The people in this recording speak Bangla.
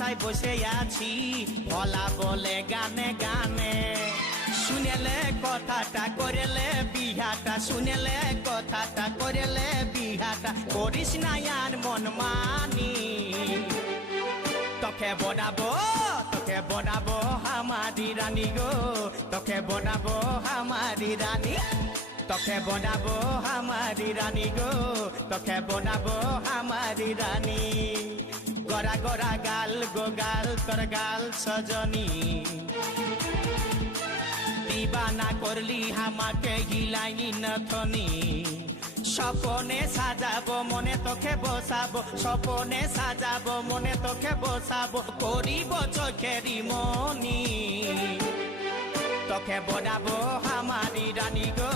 বাসায় বসে আছি ভোলা বলে গানে গানে শুনেলে কথাটা করেলে বিহাটা শুনেলে কথাটা করেলে বিহাটা করিস না আর মন মানি তোকে বনাবো হামারি রানী গো তোকে বনাবো হামারি রানী তোকে বনাবো হামারি রানী গো তোকে বনাবো হামারি রানী গড়া গড়া গাল গো গাল তোর গাল সজনী দিবানা করলি আমাকে গিলাইনি নথনি স্বপনে সাজাবো মনে তোকে বসাবো স্বপনে সাজাবো মনে তোকে বসাবো করিব চোখেরি মনি তোকে বনাবো হামারি রানী গো।